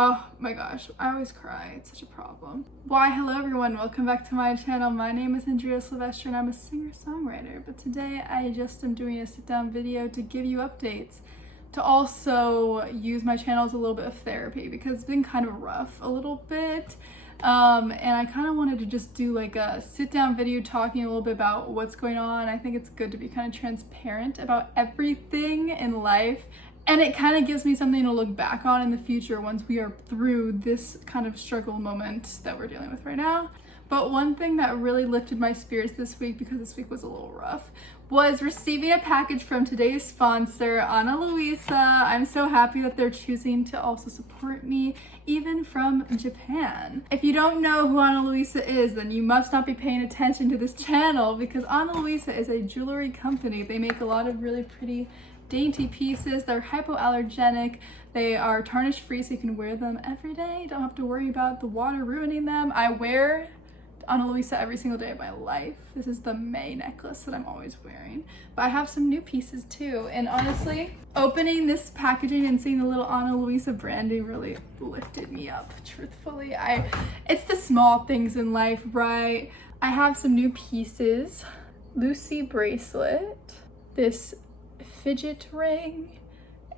Oh my gosh, I always cry. It's such a problem. Why, hello everyone. Welcome back to my channel. My name is Andrea Silvestro and I'm a singer-songwriter. But today I just am doing a sit-down video to give you updates, to also use my channel as a little bit of therapy because it's been kind of rough a little bit. And I kind of wanted to just do like a sit-down video talking a little bit about what's going on. I think it's good to be kind of transparent about everything in life. And it kind of gives me something to look back on in the future once we are through this kind of struggle moment that we're dealing with right now. But one thing that really lifted my spirits this week, because this week was a little rough, was receiving a package from today's sponsor, Ana Luisa. I'm so happy that they're choosing to also support me, even from Japan. If you don't know who Ana Luisa is, then you must not be paying attention to this channel, because Ana Luisa is a jewelry company. They make a lot of really pretty dainty pieces. They're hypoallergenic. They are tarnish free, so you can wear them every day. Don't have to worry about the water ruining them. I wear Ana Luisa every single day of my life. This is the May necklace that I'm always wearing. But I have some new pieces too. And honestly, opening this packaging and seeing the little Ana Luisa branding really lifted me up, truthfully. It's the small things in life, right? I have some new pieces. Lucy bracelet, this fidget ring,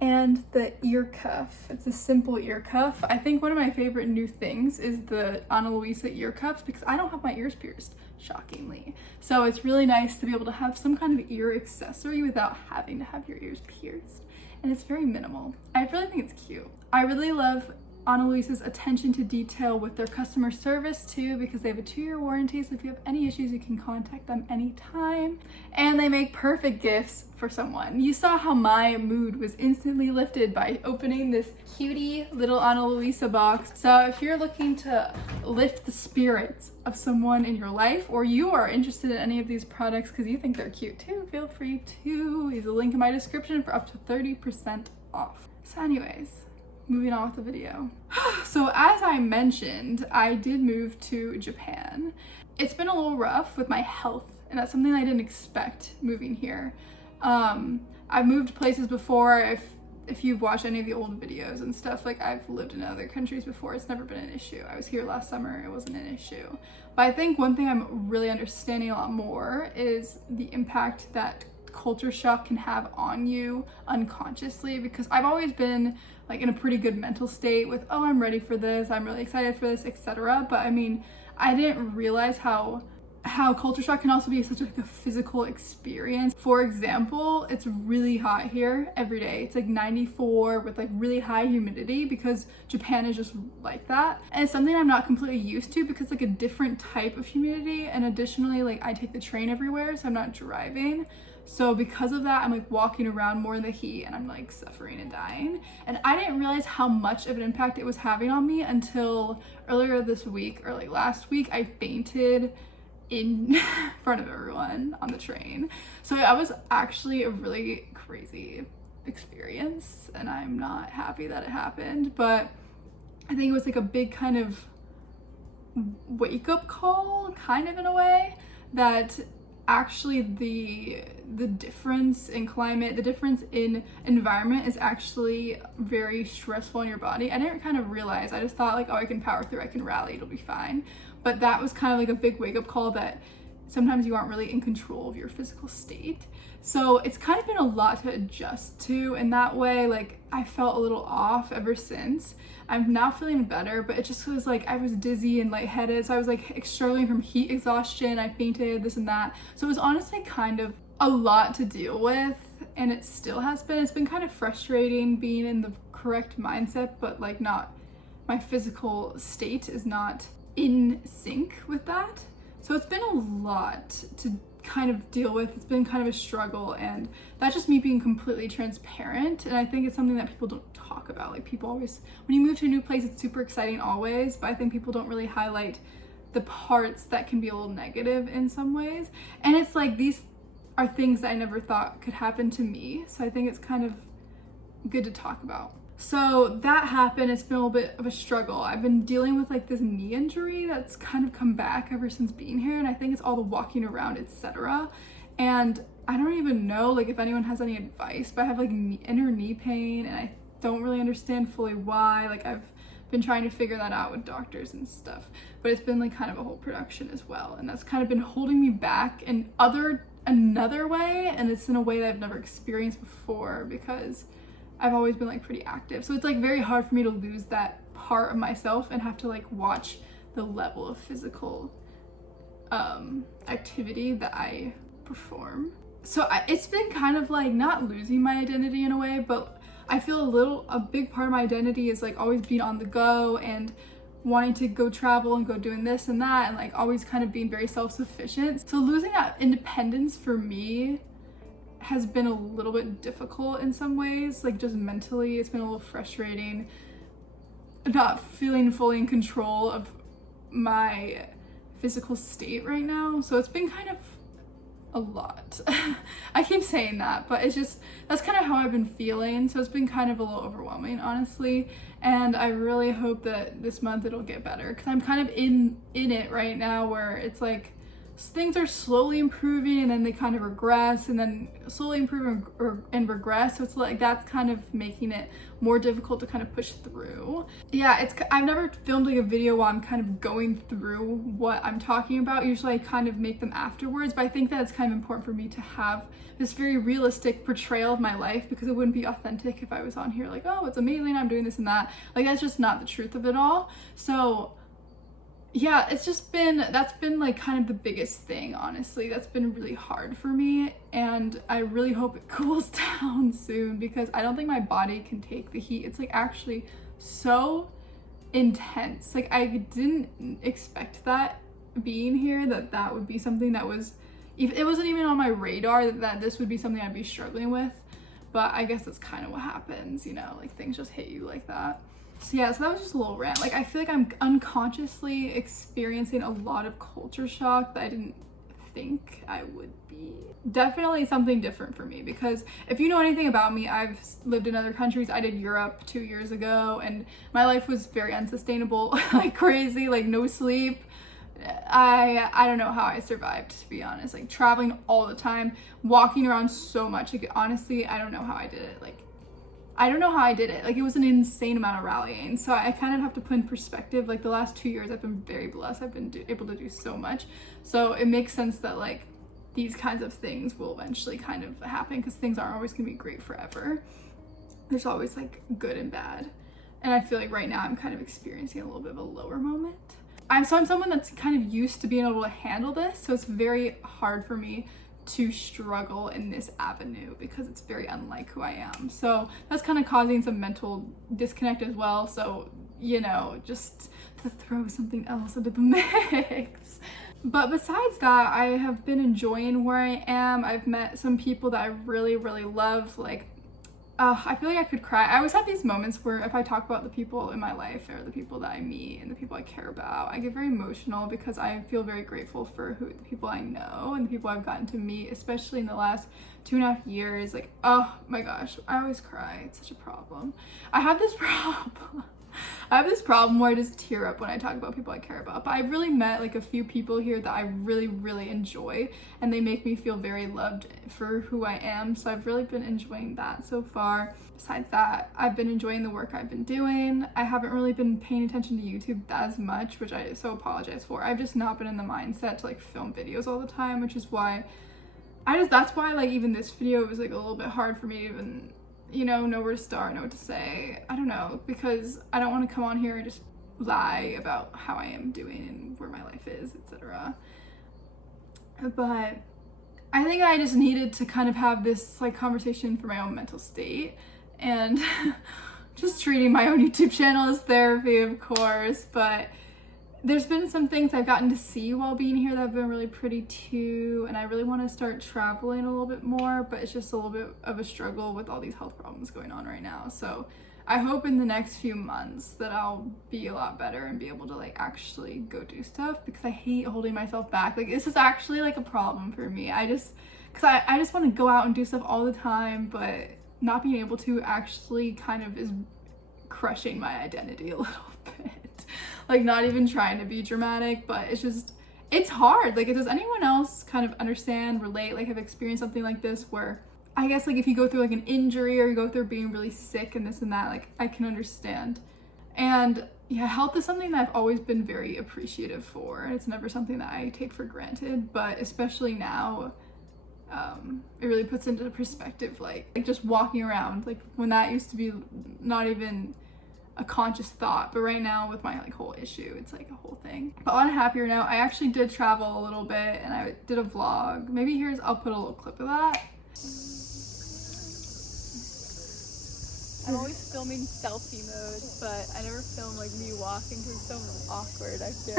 and the ear cuff. It's a simple ear cuff. I think one of my favorite new things is the Ana Luisa ear cuffs because I don't have my ears pierced, shockingly. So it's really nice to be able to have some kind of ear accessory without having to have your ears pierced. And it's very minimal. I really think it's cute. I really love Ana Luisa's attention to detail with their customer service too, because they have a 2-year warranty, so if you have any issues you can contact them anytime. And they make perfect gifts for someone. You saw how my mood was instantly lifted by opening this cutie little Ana Luisa box. So if you're looking to lift the spirits of someone in your life, or you are interested in any of these products because you think they're cute too, feel free to use the link in my description for up to 30% off. So anyways, moving on with the video. So as I mentioned, I did move to Japan. It's been a little rough with my health, and that's something I didn't expect moving here. I've moved places before. If you've watched any of the old videos and stuff, like I've lived in other countries before. It's never been an issue. I was here last summer. It wasn't an issue. But I think one thing I'm really understanding a lot more is the impact that culture shock can have on you unconsciously, because I've always been like in a pretty good mental state with, oh, I'm ready for this, I'm really excited for this, etc. But I mean, I didn't realize how culture shock can also be such like a physical experience. For example, it's really hot here every day. It's like 94 with like really high humidity because Japan is just like that. And it's something I'm not completely used to because like a different type of humidity, and additionally like I take the train everywhere, so I'm not driving. So because of that, I'm like walking around more in the heat and I'm like suffering and dying. And I didn't realize how much of an impact it was having on me until earlier this week, or like last week, I fainted in front of everyone on the train. So that was actually a really crazy experience, and I'm not happy that it happened, but I think it was like a big kind of wake-up call, kind of in a way, that actually the difference in climate, the difference in environment is actually very stressful on your body. I didn't kind of realize. I just thought like, oh, I can power through, I can rally, it'll be fine. But that was kind of like a big wake-up call that sometimes you aren't really in control of your physical state. So it's kind of been a lot to adjust to in that way. Like I felt a little off ever since. I'm now feeling better, but it just was like I was dizzy and lightheaded. So I was like struggling from heat exhaustion. I fainted, this and that. So it was honestly kind of a lot to deal with, and it still has been. It's been kind of frustrating being in the correct mindset, but like not, my physical state is not in sync with that. So it's been a lot to kind of deal with. It's been kind of a struggle, and that's just me being completely transparent. And I think it's something that people don't talk about. Like people always, when you move to a new place, it's super exciting always, but I think people don't really highlight the parts that can be a little negative in some ways. And it's like, these are things that I never thought could happen to me. So I think it's kind of good to talk about. So that happened. It's been a little bit of a struggle. I've been dealing with like this knee injury that's kind of come back ever since being here, and I think it's all the walking around, etc. And I don't even know like if anyone has any advice, but I have like inner knee pain, and I don't really understand fully why. Like I've been trying to figure that out with doctors and stuff, but it's been like kind of a whole production as well, and that's kind of been holding me back in another way, and it's in a way that I've never experienced before because I've always been like pretty active. So it's like very hard for me to lose that part of myself and have to like watch the level of physical activity that I perform. So it's been kind of like not losing my identity in a way, but I feel a big part of my identity is like always being on the go and wanting to go travel and go doing this and that, and like always kind of being very self-sufficient. So losing that independence for me has been a little bit difficult in some ways, like just mentally it's been a little frustrating, not feeling fully in control of my physical state right now. So it's been kind of a lot. I keep saying that, but it's just, that's kind of how I've been feeling. So it's been kind of a little overwhelming, honestly, and I really hope that this month it'll get better, because I'm kind of in it right now where it's like things are slowly improving and then they kind of regress and then slowly improve and regress. So it's like that's kind of making it more difficult to kind of push through. Yeah, I've never filmed like a video while I'm kind of going through what I'm talking about. Usually I kind of make them afterwards, but I think that it's kind of important for me to have this very realistic portrayal of my life, because it wouldn't be authentic if I was on here like, oh, it's amazing, I'm doing this and that. Like that's just not the truth of it all. So yeah, that's been like kind of the biggest thing, honestly. That's been really hard for me, and I really hope it cools down soon, because I don't think my body can take the heat. It's like actually so intense. Like I didn't expect that being here, that would be something that was, it wasn't even on my radar that this would be something I'd be struggling with, but I guess that's kind of what happens, you know, like things just hit you like that. So yeah, so that was just a little rant. Like I feel like I'm unconsciously experiencing a lot of culture shock that I didn't think I would be. Definitely something different for me, because if you know anything about me, I've lived in other countries. I did Europe 2 years ago, and my life was very unsustainable, like crazy, like no sleep. I don't know how I survived, to be honest. Like traveling all the time, walking around so much. Like honestly, I don't know how I did it. Like I don't know how I did it. Like it was an insane amount of rallying. So I kind of have to put in perspective, like the last 2 years I've been very blessed. I've been able to do so much. So it makes sense that like these kinds of things will eventually kind of happen, because things aren't always gonna be great forever. There's always like good and bad. And I feel like right now I'm kind of experiencing a little bit of a lower moment. I'm someone that's kind of used to being able to handle this. So it's very hard for me to struggle in this avenue, because it's very unlike who I am. So that's kind of causing some mental disconnect as well. So, you know, just to throw something else into the mix. But besides that, I have been enjoying where I am. I've met some people that I really, really love. Like, I feel like I could cry. I always have these moments where if I talk about the people in my life or the people that I meet and the people I care about, I get very emotional, because I feel very grateful for the people I know and the people I've gotten to meet, especially in the last 2.5 years. Like, oh my gosh, I always cry. It's such a problem. I have this problem where I just tear up when I talk about people I care about. But I've really met like a few people here that I really, really enjoy, and they make me feel very loved for who I am. So I've really been enjoying that so far. Besides that, I've been enjoying the work I've been doing. I haven't really been paying attention to YouTube as much, which I so apologize for. I've just not been in the mindset to like film videos all the time, which is why that's why like even this video was like a little bit hard for me to even, you know where to start, know what to say. I don't know, because I don't want to come on here and just lie about how I am doing and where my life is, etc. But I think I just needed to kind of have this like conversation for my own mental state, and just treating my own YouTube channel as therapy, of course. But there's been some things I've gotten to see while being here that have been really pretty too, and I really want to start traveling a little bit more, but it's just a little bit of a struggle with all these health problems going on right now. So I hope in the next few months that I'll be a lot better and be able to like actually go do stuff, because I hate holding myself back. Like this is actually like a problem for me. I just want to go out and do stuff all the time, but not being able to actually kind of is crushing my identity a little bit. Like not even trying to be dramatic, but it's hard. Like, does anyone else kind of understand, relate, like have experienced something like this, where I guess like if you go through like an injury or you go through being really sick and this and that, like I can understand. And yeah, health is something that I've always been very appreciative for. It's never something that I take for granted, but especially now, it really puts into perspective, like just walking around, like when that used to be not even a conscious thought, but right now with my like whole issue, it's like a whole thing. But on a happier note, I actually did travel a little bit and I did a vlog. Maybe I'll put a little clip of that. I'm always filming selfie mode, but I never film like me walking because it's so awkward, I feel.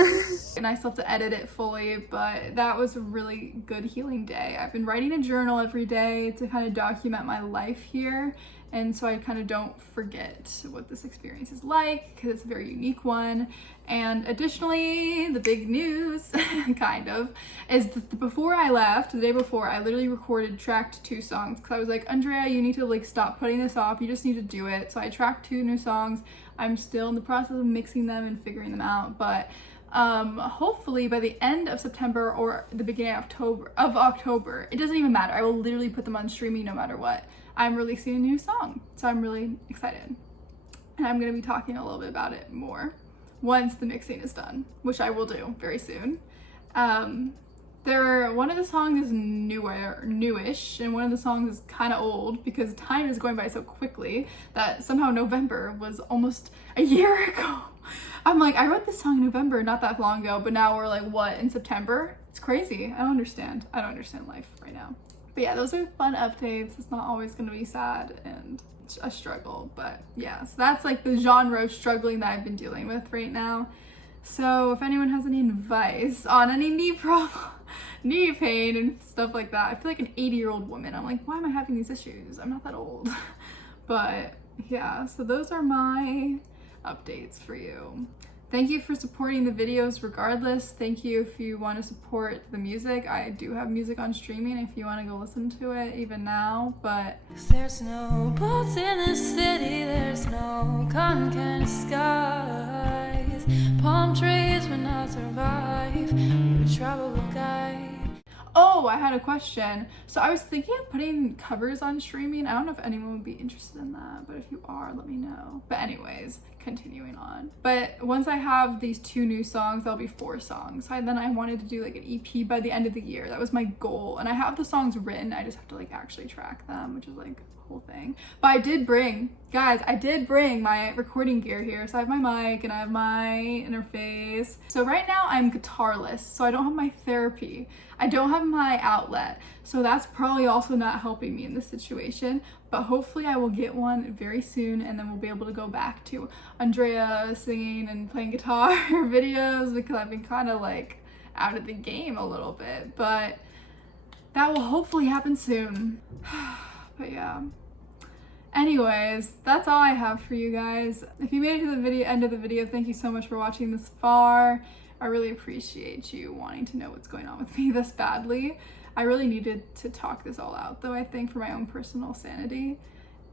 And I still have to edit it fully, but that was a really good healing day. I've been writing a journal every day to kind of document my life here, and so I kind of don't forget what this experience is like because it's a very unique one. And additionally, the big news, kind of, is that before I left, the day before, I literally tracked 2 songs because I was like, Andrea, you need to like stop putting this off. You just need to do it. So I tracked 2 new songs. I'm still in the process of mixing them and figuring them out, but hopefully by the end of September or the beginning of October, it doesn't even matter. I will literally put them on streaming no matter what. I'm releasing a new song, so I'm really excited. And I'm going to be talking a little bit about it more once the mixing is done, which I will do very soon. One of the songs is newish, and one of the songs is kind of old because time is going by so quickly that somehow November was almost a year ago. I'm like, I wrote this song in November not that long ago, but now we're like, what, in September? It's crazy. I don't understand life right now. But yeah, those are fun updates. It's not always going to be sad and a struggle, but yeah, so that's like the genre of struggling that I've been dealing with right now. So if anyone has any advice on any knee pain and stuff like that, I feel like an 80-year-old woman. I'm like, why am I having these issues? I'm not that old. But yeah, so those are my updates for you. Thank you for supporting the videos regardless. Thank you if you want to support the music. I do have music on streaming if you want to go listen to it even now, but there's no boats in the city, there's no concrete skies, palm trees will not survive, you travel with guide. Oh, I had a question. So I was thinking of putting covers on streaming. I don't know if anyone would be interested in that, but if you are, let me know. But anyways, continuing on. But once I have these 2 new songs, that'll be 4 songs. Then I wanted to do like an EP by the end of the year. That was my goal. And I have the songs written. I just have to like actually track them, which is like a whole thing. But I did bring my recording gear here. So I have my mic and I have my interface. So right now I'm guitarless, so I don't have my therapy. I don't have my outlet, so that's probably also not helping me in this situation, but hopefully I will get one very soon, and then we'll be able to go back to Andrea singing and playing guitar videos, because I've been kind of like out of the game a little bit, but that will hopefully happen soon. But yeah. Anyways, that's all I have for you guys. If you made it to the end of the video, thank you so much for watching this far. I really appreciate you wanting to know what's going on with me this badly. I really needed to talk this all out though, I think, for my own personal sanity.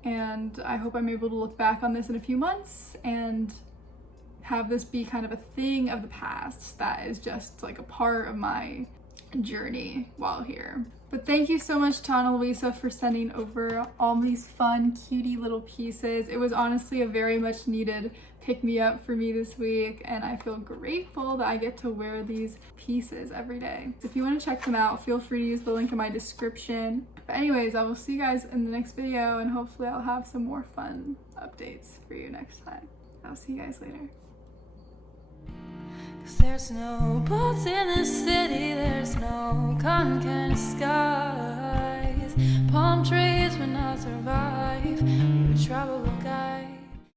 And I hope I'm able to look back on this in a few months and have this be kind of a thing of the past that is just like a part of my journey while here. But thank you so much to Ana Luisa for sending over all these fun, cutie little pieces. It was honestly a very much needed pick-me-up for me this week, and I feel grateful that I get to wear these pieces every day. If you want to check them out, feel free to use the link in my description. But anyways, I will see you guys in the next video, and hopefully I'll have some more fun updates for you next time. I'll see you guys later. 'Cause there's no boats in the city, there's no concrete sky.